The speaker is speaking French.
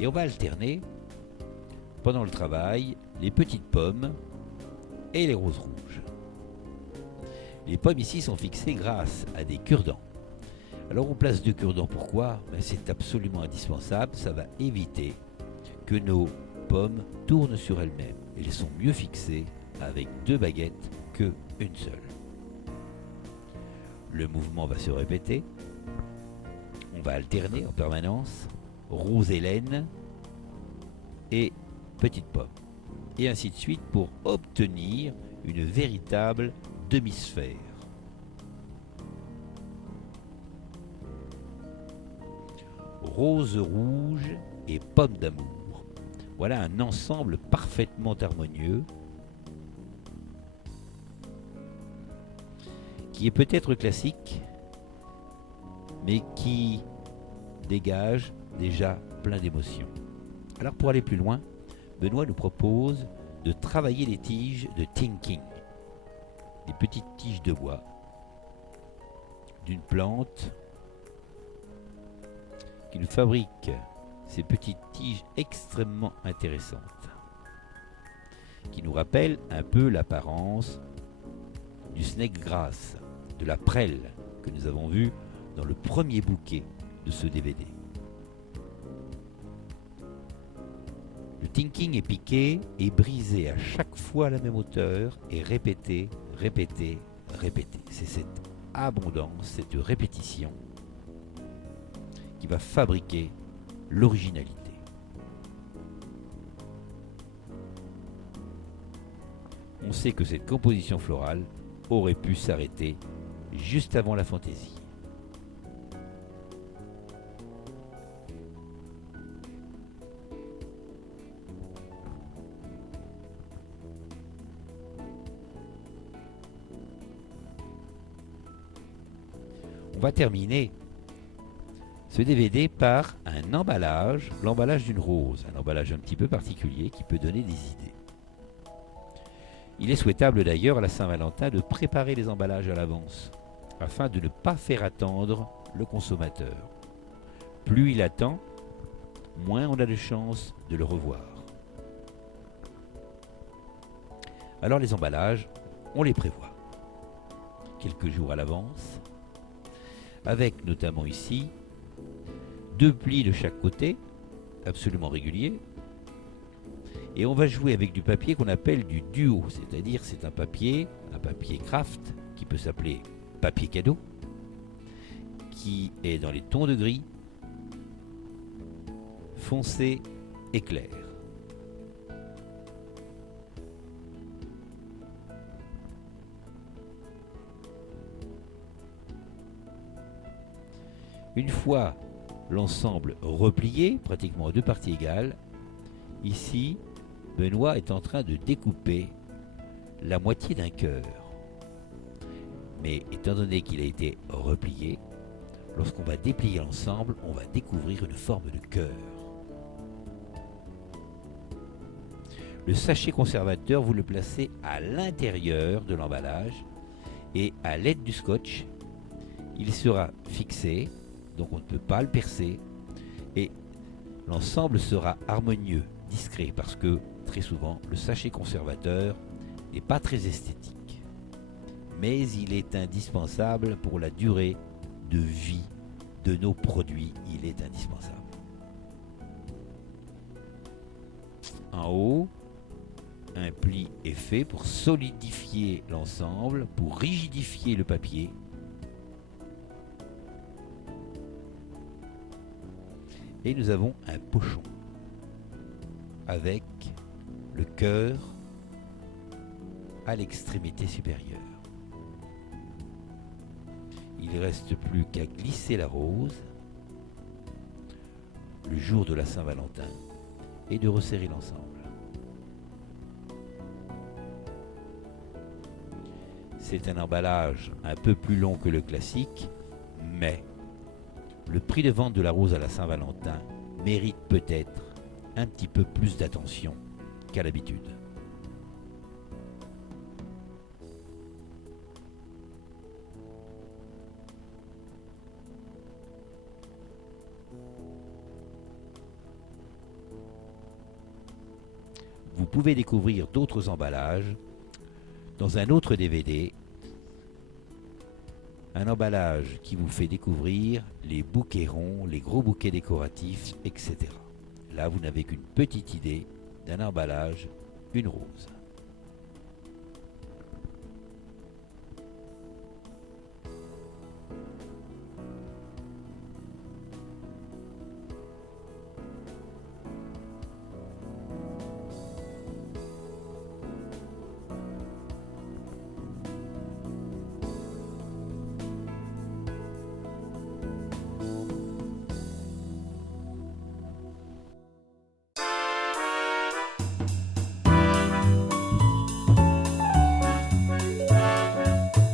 Et on va alterner, pendant le travail, les petites pommes et les roses rouges. Les pommes ici sont fixées grâce à des cure-dents. Alors on place 2 cure-dents, pourquoi? C'est absolument indispensable, ça va éviter que nos pommes tournent sur elles-mêmes. Elles sont mieux fixées avec 2 baguettes que une seule. Le mouvement va se répéter. On va alterner en permanence rose et laine et petite pomme. Et ainsi de suite pour obtenir une véritable demi-sphère. Rose rouge et pomme d'amour. Voilà un ensemble parfaitement harmonieux qui est peut-être classique, mais qui dégage déjà plein d'émotions. Alors pour aller plus loin, Benoît nous propose de travailler les tiges de thinking, des petites tiges de bois d'une plante qui nous fabrique ces petites tiges extrêmement intéressantes, qui nous rappellent un peu l'apparence du snake grass, de la prêle que nous avons vu dans le premier bouquet de ce DVD. Le thinking est piqué et brisé à chaque fois à la même hauteur et répété, répété, répété. C'est cette abondance, cette répétition qui va fabriquer l'originalité. On sait que cette composition florale aurait pu s'arrêter juste avant la fantaisie. On va terminer ce DVD par un emballage, l'emballage d'une rose, un emballage un petit peu particulier qui peut donner des idées. Il est souhaitable d'ailleurs à la Saint-Valentin de préparer les emballages à l'avance, afin de ne pas faire attendre le consommateur. Plus il attend, moins on a de chances de le revoir. Alors les emballages, on les prévoit quelques jours à l'avance, avec notamment ici 2 plis de chaque côté, absolument réguliers. Et on va jouer avec du papier qu'on appelle du duo, c'est-à-dire c'est un papier craft qui peut s'appeler papier cadeau, qui est dans les tons de gris, foncé et clair. Une fois l'ensemble replié, pratiquement en 2 parties égales, ici, Benoît est en train de découper la moitié d'un cœur. Mais étant donné qu'il a été replié, lorsqu'on va déplier l'ensemble, on va découvrir une forme de cœur. Le sachet conservateur, vous le placez à l'intérieur de l'emballage et à l'aide du scotch, il sera fixé, donc on ne peut pas le percer, et l'ensemble sera harmonieux, discret, parce que très souvent le sachet conservateur n'est pas très esthétique, mais il est indispensable pour la durée de vie de nos produits, il est indispensable. En haut, un pli est fait pour solidifier l'ensemble, pour rigidifier le papier. Et nous avons un pochon avec le cœur à l'extrémité supérieure. Il ne reste plus qu'à glisser la rose le jour de la Saint-Valentin et de resserrer l'ensemble. C'est un emballage un peu plus long que le classique, mais le prix de vente de la rose à la Saint-Valentin mérite peut-être un petit peu plus d'attention qu'à l'habitude. pouvez découvrir d'autres emballages dans un autre DVD. Un emballage qui vous fait découvrir les bouquets ronds, les gros bouquets décoratifs, etc. Là, vous n'avez qu'une petite idée d'un emballage, une rose.